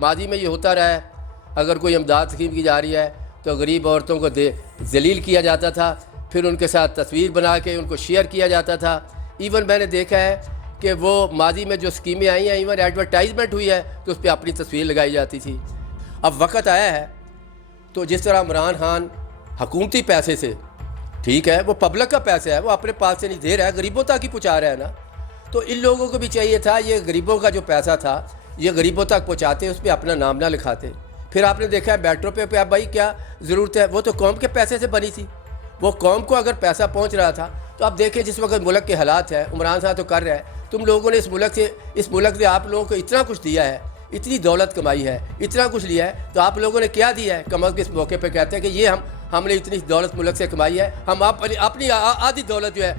ماضی میں یہ ہوتا رہا ہے، اگر کوئی امداد اسکیم کی جا رہی ہے تو غریب عورتوں کو ذلیل کیا جاتا تھا، پھر ان کے ساتھ تصویر بنا کے ان کو شیئر کیا جاتا تھا۔ ایون میں نے دیکھا ہے کہ وہ ماضی میں جو اسکیمیں آئی ہیں، ایون ایڈورٹائزمنٹ ہوئی ہے تو اس پہ اپنی تصویر لگائی جاتی تھی۔ اب وقت آیا ہے تو جس طرح عمران خان حکومتی پیسے سے، ٹھیک ہے وہ پبلک کا پیسہ ہے، وہ اپنے پاس سے نہیں دے رہا ہے، غریبوں تک ہی پہنچا رہا ہے نا، تو ان لوگوں کو بھی چاہیے تھا یہ غریبوں کا جو پیسہ تھا یہ غریبوں تک پہنچاتے، اس پہ اپنا نام نہ لکھاتے۔ پھر آپ نے دیکھا ہے میٹرو پہ اب بھائی کیا ضرورت ہے، وہ تو قوم کے پیسے سے بنی تھی، وہ قوم کو اگر پیسہ پہنچ رہا تھا تو اب دیکھیں جس وقت ملک کے حالات ہیں، عمران صاحب تو کر رہا ہے، تم لوگوں نے اس ملک سے آپ لوگوں کو اتنا کچھ دیا ہے، اتنی دولت کمائی ہے، اتنا کچھ لیا ہے، تو آپ لوگوں نے کیا دیا ہے؟ کم از کم اس موقع پہ کہتے ہیں کہ یہ ہم نے اتنی دولت ملک سے کمائی ہے، ہم اپنی آدھی دولت جو ہے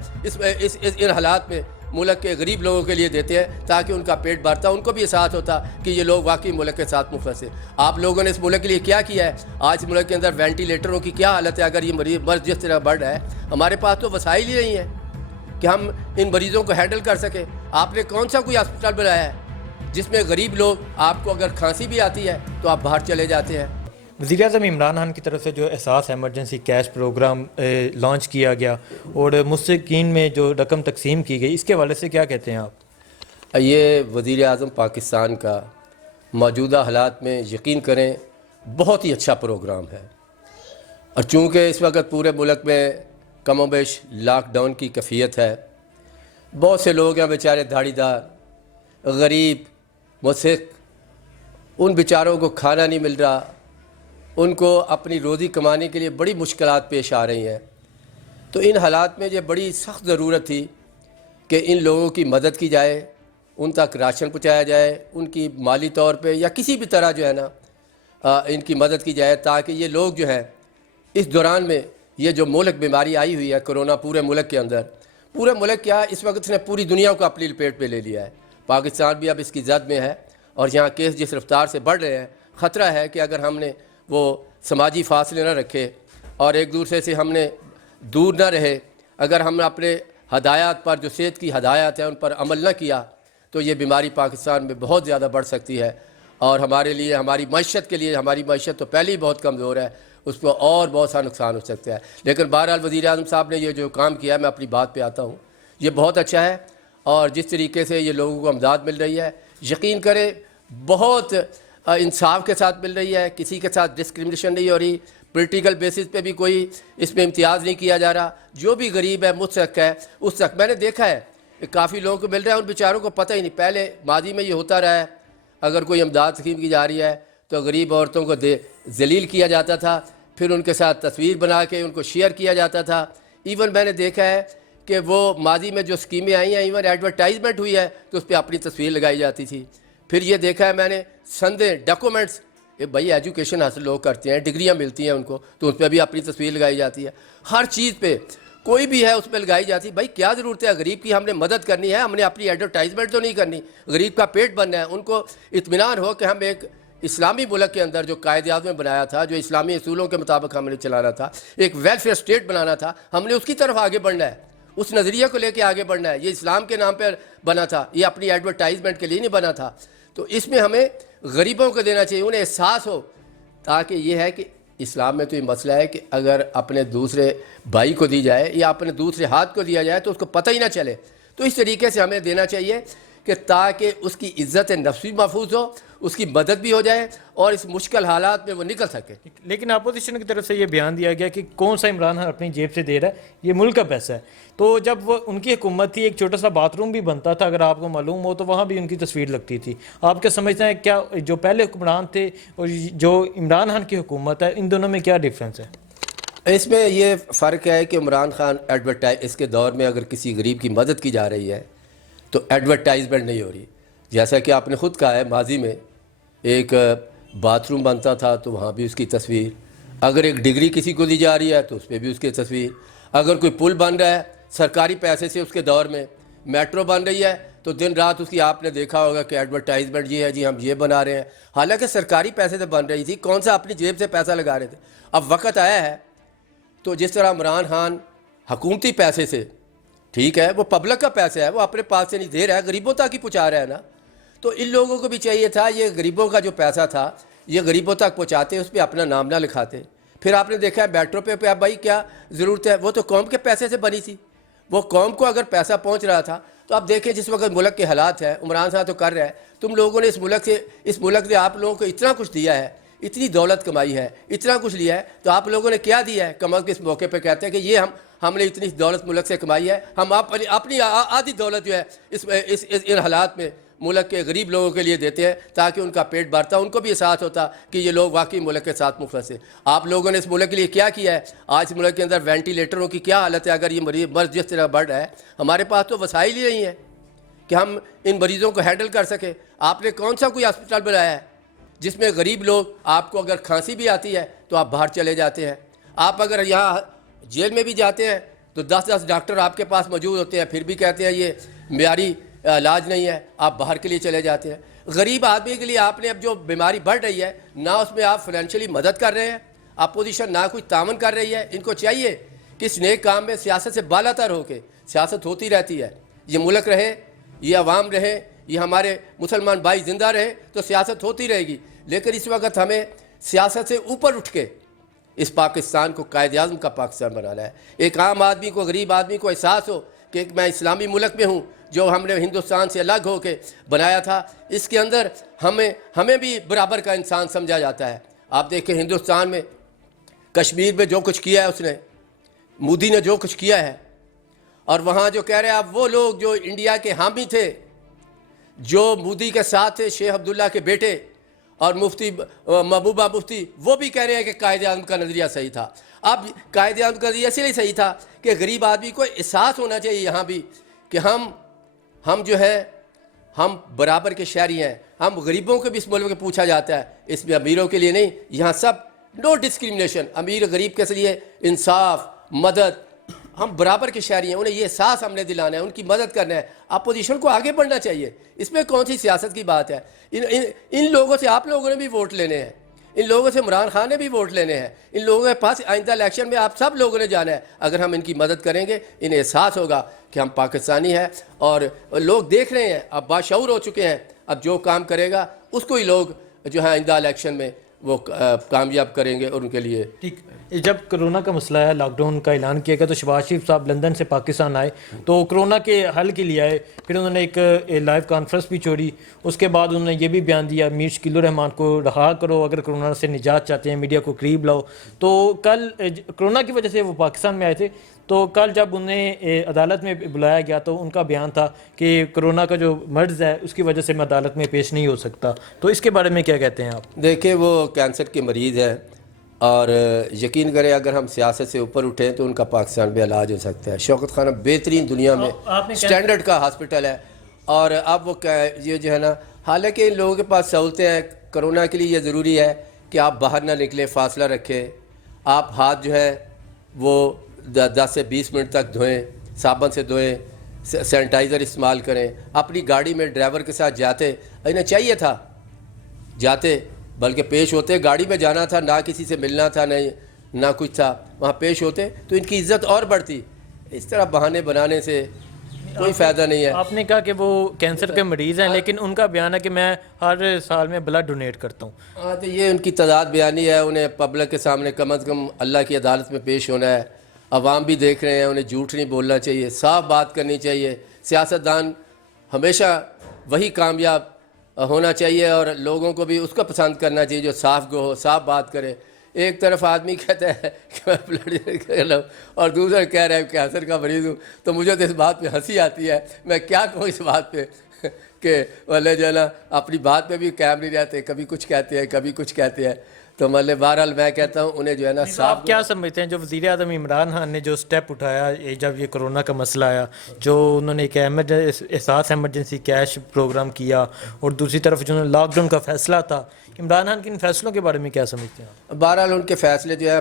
ان حالات میں ملک کے غریب لوگوں کے لیے دیتے ہیں تاکہ ان کا پیٹ بھرتا، ان کو بھی احساس ہوتا کہ یہ لوگ واقعی ملک کے ساتھ مخلص ہیں۔ آپ لوگوں نے اس ملک کے لیے کیا کیا ہے؟ آج ملک کے اندر وینٹیلیٹروں کی کیا حالت ہے؟ اگر یہ مرض جس طرح بڑھ رہا ہے، ہمارے پاس تو وسائل ہی نہیں ہیں کہ ہم ان مریضوں کو ہینڈل کر سکیں۔ آپ نے کون سا کوئی ہاسپٹل بنایا ہے جس میں غریب لوگ، آپ کو اگر کھانسی بھی آتی ہے تو آپ باہر چلے جاتے ہیں؟ وزیر اعظم عمران خان کی طرف سے جو احساس ایمرجنسی کیش پروگرام لانچ کیا گیا اور مستحقین میں جو رقم تقسیم کی گئی، اس کے حوالے سے کیا کہتے ہیں آپ؟ یہ وزیر اعظم پاکستان کا موجودہ حالات میں یقین کریں بہت ہی اچھا پروگرام ہے، اور چونکہ اس وقت پورے ملک میں کم و بیش لاک ڈاؤن کی کیفیت ہے، بہت سے لوگ ہیں بیچارے دھاڑی دار، غریب، مستحق، ان بیچاروں کو کھانا نہیں مل رہا، ان کو اپنی روزی کمانے کے لیے بڑی مشکلات پیش آ رہی ہیں۔ تو ان حالات میں یہ بڑی سخت ضرورت تھی کہ ان لوگوں کی مدد کی جائے، ان تک راشن پہنچایا جائے، ان کی مالی طور پہ یا کسی بھی طرح جو ہے نا ان کی مدد کی جائے، تاکہ یہ لوگ جو ہیں اس دوران میں یہ جو ملک بیماری آئی ہوئی ہے کرونا، پورے ملک کے اندر، پورے ملک کیا اس وقت نے پوری دنیا کو اپنی لپیٹ پہ لے لیا ہے، پاکستان بھی اب اس کی زد میں ہے، اور یہاں کیس جس رفتار سے بڑھ رہے ہیں، خطرہ ہے کہ اگر ہم نے وہ سماجی فاصلے نہ رکھے اور ایک دوسرے سے ہم نے دور نہ رہے، اگر ہم نے اپنے ہدایات پر جو صحت کی ہدایات ہیں ان پر عمل نہ کیا تو یہ بیماری پاکستان میں بہت زیادہ بڑھ سکتی ہے، اور ہمارے لیے، ہماری معیشت کے لیے، ہماری معیشت تو پہلے ہی بہت کمزور ہے، اس کو اور بہت سا نقصان ہو سکتا ہے۔ لیکن بہرحال وزیر اعظم صاحب نے یہ جو کام کیا ہے، میں اپنی بات پہ آتا ہوں، یہ بہت اچھا ہے، اور جس طریقے سے یہ لوگوں کو امداد مل رہی ہے، یقین کریں بہت انصاف کے ساتھ مل رہی ہے، کسی کے ساتھ ڈسکرمنیشن نہیں ہو رہی، پولیٹیکل بیسس پہ بھی کوئی اس میں امتیاز نہیں کیا جا رہا، جو بھی غریب ہے، مستحق ہے، اس تک میں نے دیکھا ہے کہ کافی لوگوں کو مل رہا ہے، ان بیچاروں کو پتہ ہی نہیں۔ پہلے ماضی میں یہ ہوتا رہا ہے، اگر کوئی امداد اسکیم کی جا رہی ہے تو غریب عورتوں کو ذلیل کیا جاتا تھا، پھر ان کے ساتھ تصویر بنا کے ان کو شیئر کیا جاتا تھا۔ ایون میں نے دیکھا ہے کہ وہ ماضی میں جو اسکیمیں آئی ہیں، ایون ایڈورٹائزمنٹ ہوئی ہے تو اس پہ اپنی تصویر لگائی جاتی تھی۔ پھر یہ دیکھا ہے میں نے سندیں، ڈاکومنٹس، بھائی ایجوکیشن حاصل لوگ کرتے ہیں، ڈگریاں ملتی ہیں ان کو، تو اس پہ بھی اپنی تصویر لگائی جاتی ہے، ہر چیز پہ کوئی بھی ہے اس پہ لگائی جاتی ہے۔ بھائی کیا ضرورت ہے؟ غریب کی ہم نے مدد کرنی ہے، ہم نے اپنی ایڈورٹائزمنٹ تو نہیں کرنی، غریب کا پیٹ بننا ہے، ان کو اطمینان ہو کہ ہم ایک اسلامی ملک کے اندر جو قائد اعظم نے بنایا تھا، جو اسلامی اصولوں کے مطابق ہم نے چلانا تھا، ایک ویلفیئر اسٹیٹ بنانا تھا، ہم نے اس کی طرف آگے بڑھنا ہے، اس نظریے کو لے کے آگے بڑھنا ہے۔ یہ اسلام کے نام پر بنا تھا، یہ اپنی ایڈورٹائزمنٹ کے لیے نہیں بنا تھا۔ تو اس میں ہمیں غریبوں کو دینا چاہیے، انہیں احساس ہو، تاکہ یہ ہے کہ اسلام میں تو یہ مسئلہ ہے کہ اگر اپنے دوسرے بھائی کو دی جائے یا اپنے دوسرے ہاتھ کو دیا جائے تو اس کو پتہ ہی نہ چلے، تو اس طریقے سے ہمیں دینا چاہیے کہ تاکہ اس کی عزت نفس بھی محفوظ ہو، اس کی مدد بھی ہو جائے اور اس مشکل حالات میں وہ نکل سکے۔ لیکن اپوزیشن کی طرف سے یہ بیان دیا گیا کہ کون سا عمران خان اپنی جیب سے دے رہا ہے، یہ ملک کا پیسہ ہے۔ تو جب وہ ان کی حکومت تھی، ایک چھوٹا سا باتھ روم بھی بنتا تھا، اگر آپ کو معلوم ہو تو وہاں بھی ان کی تصویر لگتی تھی۔ آپ کیا سمجھتے ہیں، کیا جو پہلے حکمران تھے اور جو عمران خان کی حکومت ہے، ان دونوں میں کیا ڈفرینس ہے؟ اس میں یہ فرق ہے کہ عمران خان اس کے دور میں اگر کسی غریب کی مدد کی جا رہی ہے تو ایڈورٹائزمنٹ نہیں ہو رہی، جیسا کہ آپ نے خود کہا ہے، ماضی میں ایک باتھ روم بنتا تھا تو وہاں بھی اس کی تصویر، اگر ایک ڈگری کسی کو دی جا رہی ہے تو اس پہ بھی اس کی تصویر، اگر کوئی پل بن رہا ہے سرکاری پیسے سے، اس کے دور میں میٹرو بن رہی ہے تو دن رات اس کی آپ نے دیکھا ہوگا کہ ایڈورٹائزمنٹ یہ ہے جی ہم یہ بنا رہے ہیں، حالانکہ سرکاری پیسے سے بن رہی تھی، کون سا اپنی جیب سے پیسہ لگا رہے تھے۔ اب وقت آیا ہے تو جس طرح عمران خان حکومتی پیسے سے، ٹھیک ہے وہ پبلک کا پیسہ ہے، وہ اپنے پاس سے نہیں دے رہا ہے، غریبوں تک ہی پہنچا رہا ہے نا، تو ان لوگوں کو بھی چاہیے تھا یہ غریبوں کا جو پیسہ تھا یہ غریبوں تک پہنچاتے، اس پہ اپنا نام نہ لکھاتے. پھر آپ نے دیکھا ہے میٹرو پہ اب بھائی کیا ضرورت ہے، وہ تو قوم کے پیسے سے بنی تھی. وہ قوم کو اگر پیسہ پہنچ رہا تھا تو آپ دیکھیں جس وقت ملک کے حالات ہیں، عمران صاحب تو کر رہا ہے، تم لوگوں نے اس ملک سے آپ لوگوں کو اتنا کچھ دیا ہے، اتنی دولت کمائی ہے، اتنا کچھ لیا ہے، تو آپ لوگوں نے کیا دیا ہے؟ کم از کم اس موقع پہ کہتے ہیں کہ یہ ہم نے اتنی دولت ملک سے کمائی ہے، ہم اپنی آدھی دولت جو ہے ان حالات میں ملک کے غریب لوگوں کے لیے دیتے ہیں تاکہ ان کا پیٹ بھرتا، ان کو بھی احساس ہوتا کہ یہ لوگ واقعی ملک کے ساتھ مخلص ہیں. آپ لوگوں نے اس ملک کے لیے کیا کیا ہے؟ آج اس ملک کے اندر وینٹیلیٹروں کی کیا حالت ہے؟ اگر یہ مرض جس طرح بڑھ رہا ہے، ہمارے پاس تو وسائل ہی نہیں ہیں کہ ہم ان مریضوں کو ہینڈل کر سکیں. آپ نے کون سا کوئی ہاسپٹل بنایا ہے جس میں غریب لوگ، آپ کو اگر کھانسی بھی آتی ہے تو آپ باہر چلے جاتے ہیں. آپ اگر یہاں جیل میں بھی جاتے ہیں تو 10 ڈاکٹر آپ کے پاس موجود ہوتے ہیں، پھر بھی کہتے ہیں یہ معیاری علاج نہیں ہے، آپ باہر کے لیے چلے جاتے ہیں. غریب آدمی کے لیے آپ نے اب جو بیماری بڑھ رہی ہے، نہ اس میں آپ فائنینشلی مدد کر رہے ہیں، اپوزیشن نہ کوئی تعاون کر رہی ہے. ان کو چاہیے کہ اس نیک کام میں سیاست سے بالا تر ہو کے، سیاست ہوتی رہتی ہے، یہ ملک رہے، یہ عوام رہے، یہ ہمارے مسلمان بھائی زندہ رہے تو سیاست ہوتی رہے گی. لیکن اس وقت ہمیں سیاست سے اوپر اٹھ کے اس پاکستان کو قائد اعظم کا پاکستان بنانا ہے. ایک عام آدمی کو، غریب آدمی کو احساس ہو کہ میں اسلامی ملک میں ہوں جو ہم نے ہندوستان سے الگ ہو کے بنایا تھا، اس کے اندر ہمیں بھی برابر کا انسان سمجھا جاتا ہے. آپ دیکھیں ہندوستان میں کشمیر میں جو کچھ کیا ہے اس نے، مودی نے جو کچھ کیا ہے، اور وہاں جو کہہ رہے ہیں آپ وہ لوگ جو انڈیا کے حامی تھے، جو مودی کے ساتھ تھے، شیخ عبداللہ کے بیٹے اور مفتی محبوبہ مفتی، وہ بھی کہہ رہے ہیں کہ قائد اعظم کا نظریہ صحیح تھا. اب قائد اعظم کا نظریہ اس لیے صحیح تھا کہ غریب آدمی کو احساس ہونا چاہیے یہاں بھی کہ ہم جو ہے ہم برابر کے شہری ہیں. ہم غریبوں کو بھی اس ملک میں پوچھا جاتا ہے، اس میں امیروں کے لیے نہیں. یہاں سب نو ڈسکریمنیشن، امیر غریب کے لیے انصاف، مدد، ہم برابر کے شہری ہیں. انہیں یہ احساس ہم نے دلانا ہے، ان کی مدد کرنا ہے. اپوزیشن کو آگے بڑھنا چاہیے. اس میں کون سی سیاست کی بات ہے؟ ان لوگوں سے آپ لوگوں نے بھی ووٹ لینے ہیں، ان لوگوں سے عمران خان نے بھی ووٹ لینے ہیں. ان لوگوں کے پاس آئندہ الیکشن میں آپ سب لوگوں نے جانا ہے. اگر ہم ان کی مدد کریں گے، انہیں احساس ہوگا کہ ہم پاکستانی ہیں، اور لوگ دیکھ رہے ہیں، اب باشعور ہو چکے ہیں. اب جو کام کرے گا اس کو ہی لوگ جو ہے آئندہ الیکشن میں وہ کامیاب کریں گے، اور ان کے لیے. ٹھیک. جب کرونا کا مسئلہ ہے، لاک ڈاؤن کا اعلان کیا گیا تو شہباز شریف صاحب لندن سے پاکستان آئے تو کرونا کے حل کے لیے آئے. پھر انہوں نے ایک لائیو کانفرنس بھی چھوڑی. اس کے بعد انہوں نے یہ بھی بیان دیا میر شکیل الرحمان کو رہا کرو، اگر کرونا سے نجات چاہتے ہیں میڈیا کو قریب لاؤ. تو کل کرونا کی وجہ سے وہ پاکستان میں آئے تھے، تو کل جب انہیں عدالت میں بلایا گیا تو ان کا بیان تھا کہ کرونا کا جو مرض ہے اس کی وجہ سے میں عدالت میں پیش نہیں ہو سکتا. تو اس کے بارے میں کیا کہتے ہیں آپ؟ دیکھیں وہ کینسر کے مریض ہیں، اور یقین کریں اگر ہم سیاست سے اوپر اٹھیں تو ان کا پاکستان میں علاج ہو سکتا ہے. شوکت خانہ بہترین دنیا میں سٹینڈرڈ کا ہاسپٹل ہے، اور اب وہ یہ جو ہے نا، حالانکہ ان لوگوں کے پاس سہولتیں ہیں. کرونا کے لیے یہ ضروری ہے کہ آپ باہر نہ نکلیں، فاصلہ رکھیں، آپ ہاتھ جو ہے وہ 10 سے 20 منٹ تک دھوئیں، صابن سے دھوئیں، سینیٹائزر استعمال کریں. اپنی گاڑی میں ڈرائیور کے ساتھ جاتے، انہیں چاہیے تھا جاتے، بلکہ پیش ہوتے. گاڑی میں جانا تھا، نہ کسی سے ملنا تھا، نہ کچھ تھا، وہاں پیش ہوتے تو ان کی عزت اور بڑھتی. اس طرح بہانے بنانے سے کوئی فائدہ نہیں ہے. آپ نے کہا کہ وہ کینسر کے مریض ہیں، لیکن ان کا بیان ہے کہ میں ہر سال میں بلڈ ڈونیٹ کرتا ہوں. ہاں تو یہ ان کی تعداد بیانی ہے. انہیں پبلک کے سامنے کم از کم اللہ کی عدالت میں پیش ہونا ہے. عوام بھی دیکھ رہے ہیں، انہیں جھوٹ نہیں بولنا چاہیے، صاف بات کرنی چاہیے. سیاستدان ہمیشہ وہی کامیاب ہونا چاہیے، اور لوگوں کو بھی اس کو پسند کرنا چاہیے جو صاف گو ہو، صاف بات کرے. ایک طرف آدمی کہتا ہے کہ میں بلڈ کر رہا ہوں، اور دوسرا کہہ رہا ہے کہ کینسر کا مریض ہوں. تو مجھے تو اس بات پہ ہنسی آتی ہے. میں کیا کہوں اس بات پہ کہ والے جو ہے نا اپنی بات پہ بھی قائم نہیں رہتے، کبھی کچھ کہتے ہیں، کبھی کچھ کہتے ہیں. تو مطلب بہرحال میں کہتا ہوں انہیں جو ہے نا صاف. آپ کیا سمجھتے ہیں جو وزیر اعظم عمران خان نے جو سٹیپ اٹھایا جب یہ کرونا کا مسئلہ آیا، جو انہوں نے ایک احساس ایمرجنسی کیش پروگرام کیا، اور دوسری طرف جو لاک ڈاؤن کا فیصلہ تھا، عمران خان کے ان فیصلوں کے بارے میں کیا سمجھتے ہیں؟ بہرحال ان کے فیصلے جو ہے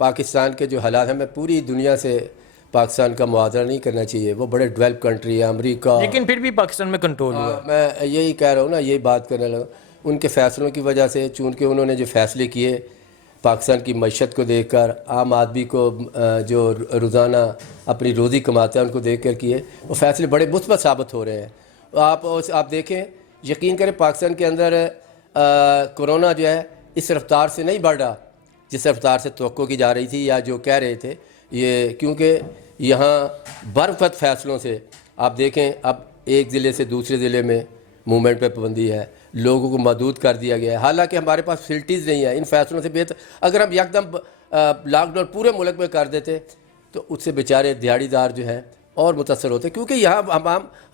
پاکستان کے جو حالات ہیں، میں پوری دنیا سے پاکستان کا موازنہ نہیں کرنا چاہیے. وہ بڑے ڈیولپ کنٹری ہے، امریکہ، لیکن پھر بھی پاکستان میں کنٹرول ہوا. میں یہی کہہ رہا ہوں نا، یہی بات کرنے لگا. ان کے فیصلوں کی وجہ سے، چونکہ انہوں نے جو فیصلے کیے پاکستان کی معیشت کو دیکھ کر، عام آدمی کو جو روزانہ اپنی روزی کماتا ہے ان کو دیکھ کر کیے، وہ فیصلے بڑے مثبت ثابت ہو رہے ہیں. آپ دیکھیں یقین کریں پاکستان کے اندر کورونا جو ہے اس رفتار سے نہیں بڑھ رہا جس رفتار سے توقع کی جا رہی تھی یا جو کہہ رہے تھے یہ، کیونکہ یہاں برفت فیصلوں سے آپ دیکھیں اب ایک ضلع سے دوسرے ضلع میں موومنٹ پہ پابندی ہے، لوگوں کو محدود کر دیا گیا ہے، حالانکہ ہمارے پاس فیسلٹیز نہیں ہیں۔ ان فیصلوں سے بہتر اگر ہم یکدم لاک ڈاؤن پورے ملک میں کر دیتے تو اس سے بیچارے دیہڑی دار جو ہیں اور متاثر ہوتے، کیونکہ یہاں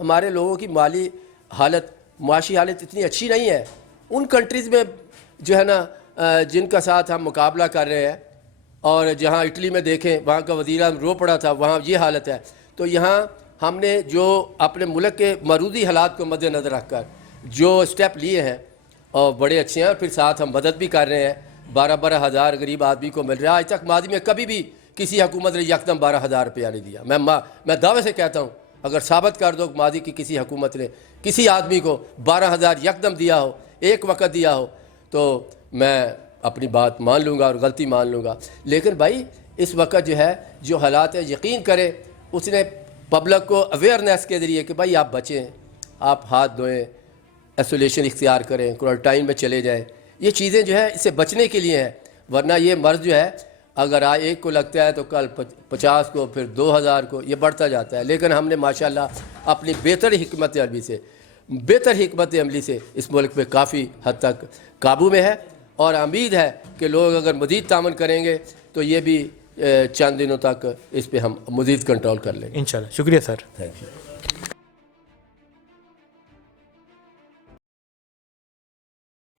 ہمارے لوگوں کی مالی حالت، معاشی حالت اتنی اچھی نہیں ہے۔ ان کنٹریز میں جو ہے نا جن کا ساتھ ہم مقابلہ کر رہے ہیں، اور جہاں اٹلی میں دیکھیں وہاں کا وزیر اعظم رو پڑا تھا، وہاں یہ حالت ہے۔ تو یہاں ہم نے جو اپنے ملک کے معروضی حالات کو مد نظر رکھ کر جو اسٹیپ لیے ہیں اور بڑے اچھے ہیں، اور پھر ساتھ ہم مدد بھی کر رہے ہیں۔ 12,000 غریب آدمی کو مل رہا ہے۔ آج تک ماضی میں کبھی بھی کسی حکومت نے یکدم 12,000 روپیہ نہیں دیا۔ میں دعوے سے کہتا ہوں اگر ثابت کر دو ماضی کی کسی حکومت نے کسی آدمی کو 12,000 یکدم دیا ہو، ایک وقت دیا ہو، تو میں اپنی بات مان لوں گا اور غلطی مان لوں گا۔ لیکن بھائی اس وقت جو ہے جو حالات ہیں، یقین کریں اس نے پبلک کو اویئرنیس کے ذریعے کہ بھائی آپ بچیں، آپ ہاتھ دھوئیں، ایسولیشن اختیار کریں، کوارنٹائن میں چلے جائیں، یہ چیزیں جو ہے اس سے بچنے کے لیے ہیں۔ ورنہ یہ مرض جو ہے اگر ایک کو لگتا ہے تو کل 50 کو، پھر 2,000 کو، یہ بڑھتا جاتا ہے۔ لیکن ہم نے ماشاءاللہ اپنی بہتر حکمت عملی سے اس ملک پہ کافی حد تک قابو میں ہے، اور امید ہے کہ لوگ اگر مزید تعاون کریں گے تو یہ بھی چند دنوں تک اس پہ ہم مزید کنٹرول کر لیں گے۔ انشاءاللہ۔ شکریہ سر۔ Thank you.